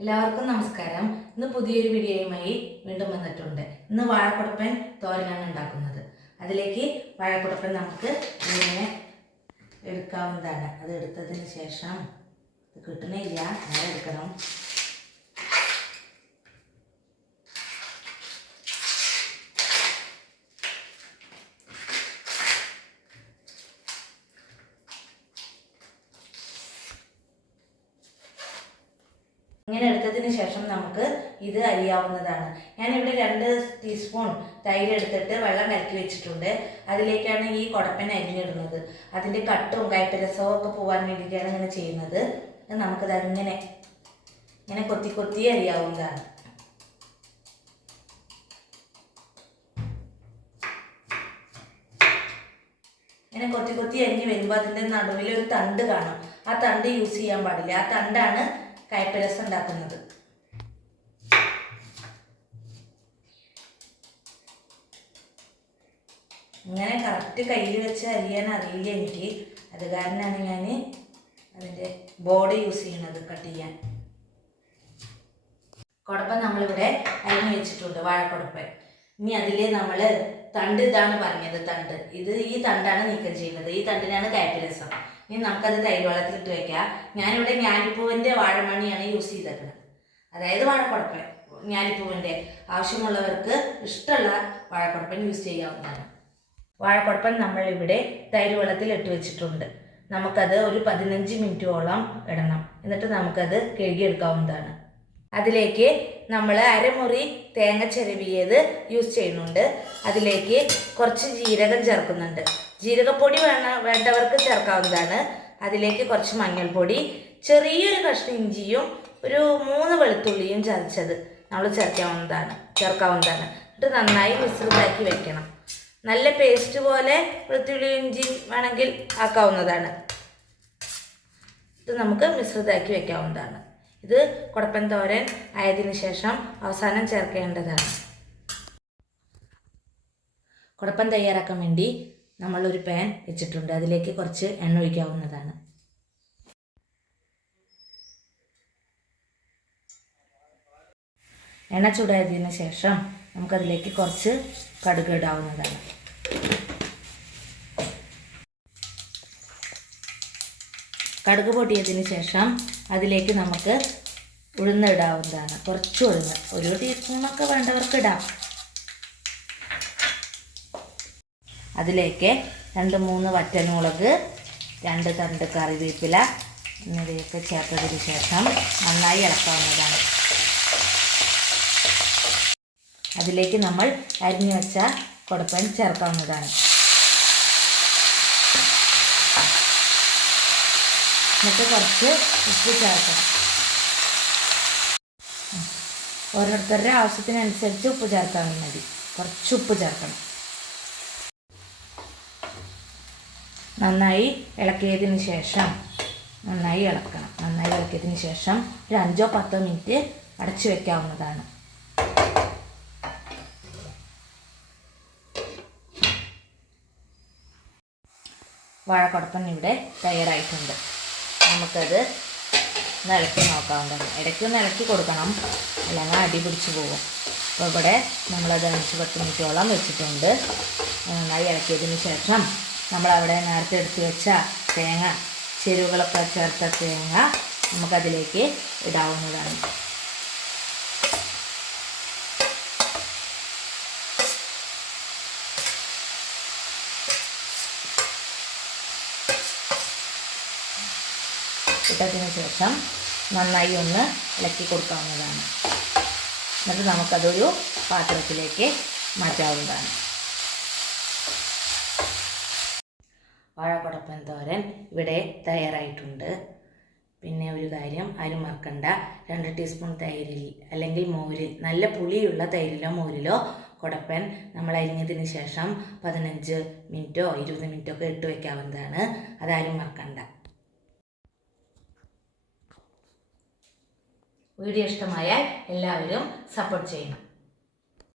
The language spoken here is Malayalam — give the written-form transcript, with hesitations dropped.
എല്ലാവർക്കും നമസ്കാരം. ഇന്ന് പുതിയൊരു വീഡിയോയുമായി വീണ്ടും വന്നിട്ടുണ്ട്. ഇന്ന് വാഴക്കുടപ്പൻ തോരനാണ് ഉണ്ടാക്കുന്നത്. അതിലേക്ക് വാഴക്കുടപ്പൻ നമുക്ക് ഇങ്ങനെ എടുക്കാവുന്നതാണ്. അത് എടുത്തതിന് ശേഷം ഇത് കിട്ടണില്ല, നേരെ എടുക്കണം. ഇങ്ങനെ എടുത്തതിന് ശേഷം നമുക്ക് ഇത് അരിയാവുന്നതാണ്. ഞാനിവിടെ 2 ടീസ്പൂൺ തൈര് എടുത്തിട്ട് വെള്ളം കലക്കി വെച്ചിട്ടുണ്ട്. അതിലേക്കാണ് ഈ കുടപ്പൻ അരിഞ്ഞിടുന്നത്. അതിൻ്റെ കട്ടും കയ്പരസവും ഒക്കെ പോകാൻ വേണ്ടിയിട്ടാണ് ഇങ്ങനെ ചെയ്യുന്നത്. നമുക്കത് ഇങ്ങനെ കൊത്തി കൊത്തി അരിയാവുന്നതാണ്. ഇങ്ങനെ കൊത്തി കൊത്തി അരിഞ്ഞ് വരുമ്പോൾ അതിൻ്റെ നടുവിൽ ഒരു തണ്ട് കാണും. ആ തണ്ട് യൂസ് ചെയ്യാൻ പാടില്ല. ആ തണ്ടാണ് കയ്പരസം ഉണ്ടാക്കുന്നത്. ഇങ്ങനെ കറക്റ്റ് കയ്യിൽ വെച്ച് അരിയാൻ അറിയില്ല എനിക്ക്. അത് കാരണമാണ് ഞാൻ അതിൻ്റെ ബോർഡ് യൂസ് ചെയ്യുന്നത് കട്ട് ചെയ്യാൻ. കുടപ്പൻ നമ്മളിവിടെ അരിഞ്ഞ് വെച്ചിട്ടുണ്ട്, വാഴക്കുടപ്പൻ. ഇനി അതിൽ നമ്മൾ തണ്ട്, ഇതാണ് പറഞ്ഞത് തണ്ട്, ഈ തണ്ടാണ് നീക്കം ചെയ്യുന്നത്. ഈ തണ്ടിനാണ് കയ്പരസം. ഇനി നമുക്കത് തൈര് വെള്ളത്തിലിട്ട് വെക്കാം. ഞാനിവിടെ ഞാലിപ്പൂവിൻ്റെ വാഴമണിയാണ് യൂസ് ചെയ്തേക്കുന്നത്, അതായത് വാഴക്കുടപ്പൻ. ഞാലിപ്പൂവിൻ്റെ ആവശ്യമുള്ളവർക്ക് ഇഷ്ടമുള്ള വാഴക്കുടപ്പൻ യൂസ് ചെയ്യാവുന്നതാണ്. വാഴക്കുടപ്പൻ നമ്മളിവിടെ തൈര് വെള്ളത്തിൽ ഇട്ട് വെച്ചിട്ടുണ്ട്. നമുക്കത് ഒരു 15 മിനിറ്റോളം ഇടണം. എന്നിട്ട് നമുക്കത് കഴുകിയെടുക്കാവുന്നതാണ്. അതിലേക്ക് നമ്മൾ അരമുറി തേങ്ങ ചിരവിയത് യൂസ് ചെയ്യുന്നുണ്ട്. അതിലേക്ക് കുറച്ച് ജീരകം ചേർക്കുന്നുണ്ട്. ജീരകപ്പൊടി വേണ്ടവർക്ക് ചേർക്കാവുന്നതാണ്. അതിലേക്ക് കുറച്ച് മഞ്ഞൾപ്പൊടി, ചെറിയൊരു കഷ്ണം ഇഞ്ചിയും ഒരു 3 വെളുത്തുള്ളിയും ചതച്ചത് നമ്മൾ ചേർക്കാവുന്നതാണ്. എന്നിട്ട് നന്നായി മിശ്രിതമാക്കി വെക്കണം. നല്ല പേസ്റ്റ് പോലെ വെളുത്തുള്ളി ഇഞ്ചി വേണമെങ്കിൽ ആക്കാവുന്നതാണ്. ഇത് നമുക്ക് മിശ്രിതമാക്കി വെക്കാവുന്നതാണ്. ഇത് കുടപ്പൻ തോരൻ ആയതിനു ശേഷം അവസാനം ചേർക്കേണ്ടതാണ്. കുടപ്പൻ തയ്യാറാക്കാൻ വേണ്ടി നമ്മളൊരു പാൻ വെച്ചിട്ടുണ്ട്. അതിലേക്ക് കുറച്ച് എണ്ണ ഒഴിക്കാവുന്നതാണ്. എണ്ണ ചൂടായതിനു ശേഷം നമുക്കതിലേക്ക് കുറച്ച് കടുക് ഇടാവുന്നതാണ്. കടുക് പൊട്ടിയതിന് ശേഷം അതിലേക്ക് നമുക്ക് ഉഴുന്ന് ഇടാവുന്നതാണ്. കുറച്ച് ഉഴുന്ന്, 1 ടീസ്പൂണൊക്കെ വേണ്ടവർക്ക് ഇടാം. അതിലേക്ക് 2-3 വറ്റൽമുളക്, 2 തണ്ട് കറിവേപ്പില എന്നിവയൊക്കെ ചേർത്തതിന് ശേഷം നന്നായി ഇളക്കാവുന്നതാണ്. അതിലേക്ക് നമ്മൾ അരിഞ്ഞു വെച്ച കുടപ്പൻ ചേർക്കാവുന്നതാണ്. എന്നിട്ട് കുറച്ച് ഉപ്പ് ചേർക്കണം. ഓരോരുത്തരുടെ ആവശ്യത്തിനനുസരിച്ച് ഉപ്പ് ചേർത്താൽ മതി. കുറച്ച് ഉപ്പ് ചേർക്കണം. നന്നായി ഇളക്കിയതിന് ശേഷം നന്നായി ഇളക്കിയതിന് ശേഷം ഒരു 5-10 മിനിറ്റ് അടച്ചു വയ്ക്കാവുന്നതാണ്. വാഴക്കുടപ്പൻ ഇവിടെ തയ്യാറായിട്ടുണ്ട്. നമുക്കത് ഇളക്കി നോക്കാവുന്നതാണ്. ഇടയ്ക്കൊന്ന് ഇളക്കി കൊടുക്കണം, അല്ലെങ്കിൽ അടി പിടിച്ച് പോകും. അപ്പോൾ ഇവിടെ നമ്മളത് 5-10 മിനിറ്റോളം വെച്ചിട്ടുണ്ട്. നന്നായി ഇളക്കിയതിന് ശേഷം നമ്മളവിടെ നേരത്തെ എടുത്ത് വെച്ച തേങ്ങ, ചേരുവകളൊക്കെ ചേർത്ത തേങ്ങ നമുക്കതിലേക്ക് ഇടാവുന്നതാണ്. ഇട്ടതിന് ശേഷം നന്നായി ഒന്ന് ഇളക്കി കൊടുക്കാവുന്നതാണ്. എന്നിട്ട് നമുക്കതൊരു പാത്രത്തിലേക്ക് മാറ്റാവുന്നതാണ്. വാഴക്കുടപ്പൻ തോരൻ ഇവിടെ തയ്യാറായിട്ടുണ്ട്. പിന്നെ ഒരു കാര്യം ആരും മറക്കണ്ട, 2 ടീസ്പൂൺ തൈരിൽ അല്ലെങ്കിൽ മോരിൽ, നല്ല പുളിയുള്ള തൈരിലോ മോരിലോ കുടപ്പൻ നമ്മൾ അരിഞ്ഞതിന് ശേഷം 15 മിനിറ്റോ 20 മിനിറ്റോ ഒക്കെ ഇട്ട് വയ്ക്കാവുന്നതാണ്. അതാരും മറക്കണ്ട. വീഡിയോ ഇഷ്ടമായാൽ എല്ലാവരും സപ്പോർട്ട് ചെയ്യണം.